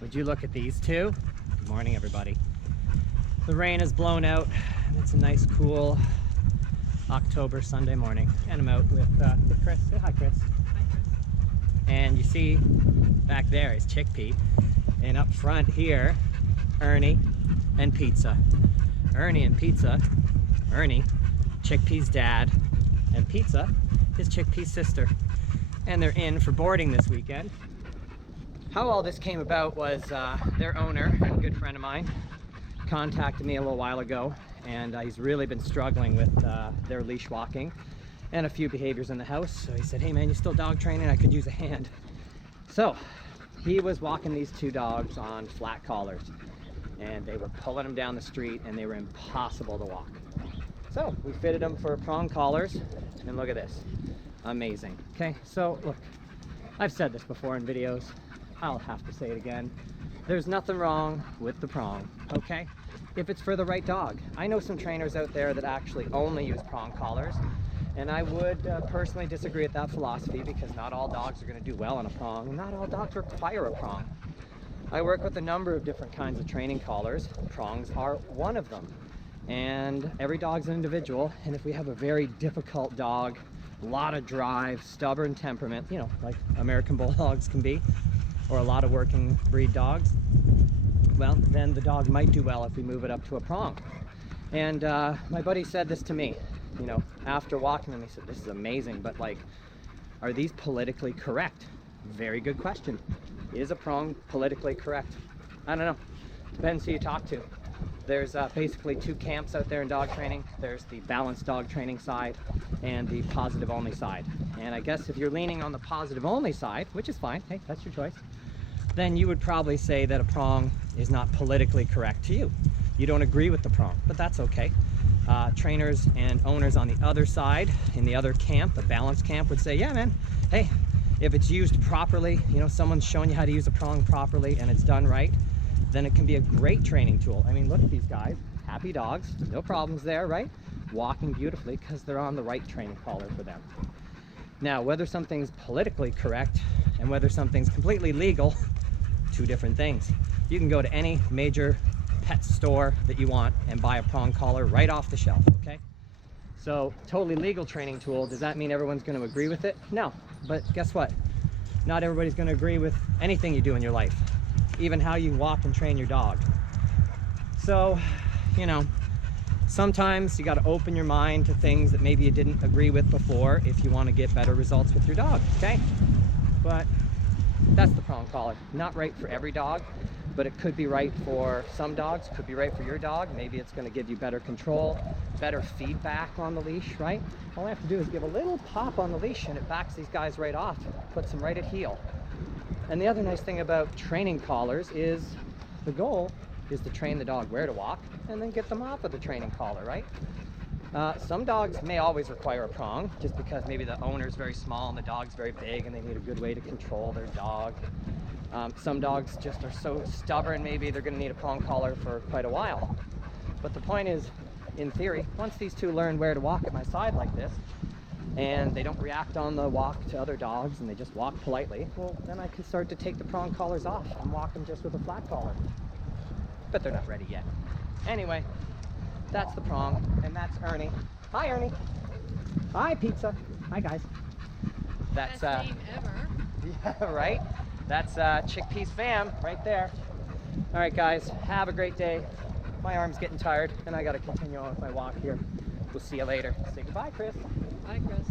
Would you look at these two? Good morning, everybody. The rain has blown out and it's a nice cool October Sunday morning. And I'm out with Chris. Say hi, Chris. Hi, Chris. And you see back there is Chickpea. And up front here, Ernie and Pizza. Ernie and Pizza. Ernie, Chickpea's dad, and Pizza is Chickpea's sister. And they're in for boarding this weekend. How all this came about was their owner, a good friend of mine, contacted me a little while ago, and he's really been struggling with their leash walking and a few behaviors in the house. So he said, hey man, you still dog training? I could use a hand. So he was walking these two dogs on flat collars, and they were pulling them down the street and they were impossible to walk. So we fitted them for prong collars, and look at this. Amazing. Okay, so look, I've said this before in videos. I'll have to say it again. There's nothing wrong with the prong, okay? If it's for the right dog. I know some trainers out there that actually only use prong collars, and I would personally disagree with that philosophy, because not all dogs are going to do well on a prong, and not all dogs require a prong. I work with a number of different kinds of training collars. Prongs are one of them, and every dog's an individual. And if we have a very difficult dog, a lot of drive, stubborn temperament, you know, like American Bulldogs can be, or a lot of working breed dogs, well, then the dog might do well if we move it up to a prong. And my buddy said this to me, you know, after walking them. He said, this is amazing, but like, are these politically correct? Very good question. Is a prong politically correct? I don't know. Depends who you talk to. There's basically two camps out there in dog training. There's the balanced dog training side and the positive only side. And I guess if you're leaning on the positive only side, which is fine, hey, that's your choice, then you would probably say that a prong is not politically correct to you. You don't agree with the prong, but that's okay. Trainers and owners on the other side, in the other camp, the balanced camp, would say, yeah man, hey, if it's used properly, you know, someone's showing you how to use a prong properly and it's done right, then it can be a great training tool. I mean, look at these guys, happy dogs, no problems there, right? Walking beautifully because they're on the right training collar for them. Now, whether something's politically correct and whether something's completely legal, two different things. You can go to any major pet store that you want and buy a prong collar right off the shelf, okay? So, totally legal training tool. Does that mean everyone's going to agree with it? No, but guess what? Not everybody's going to agree with anything you do in your life, even how you walk and train your dog. So, you know, sometimes you got to open your mind to things that maybe you didn't agree with before if you want to get better results with your dog, okay? But that's the prong collar. Not right for every dog, but it could be right for some dogs, could be right for your dog. Maybe it's going to give you better control, better feedback on the leash, right? All I have to do is give a little pop on the leash and it backs these guys right off, puts them right at heel. And the other nice thing about training collars is the goal is to train the dog where to walk and then get them off of the training collar, right? Some dogs may always require a prong just because maybe the owner's very small and the dog's very big and they need a good way to control their dog. Some dogs just are so stubborn, maybe they're going to need a prong collar for quite a while. But the point is, in theory, once these two learn where to walk at my side like this, and they don't react on the walk to other dogs and they just walk politely, well, then I can start to take the prong collars off and walk them just with a flat collar. But they're not ready yet. Anyway, that's the prong, and that's Ernie. Hi, Ernie. Hi, Pizza. Hi, guys. That's best name ever. Yeah, right? That's Chickpea's fam right there. All right, guys, have a great day. My arm's getting tired, and I got to continue on with my walk here. We'll see you later. Say goodbye, Chris. Bye, Chris.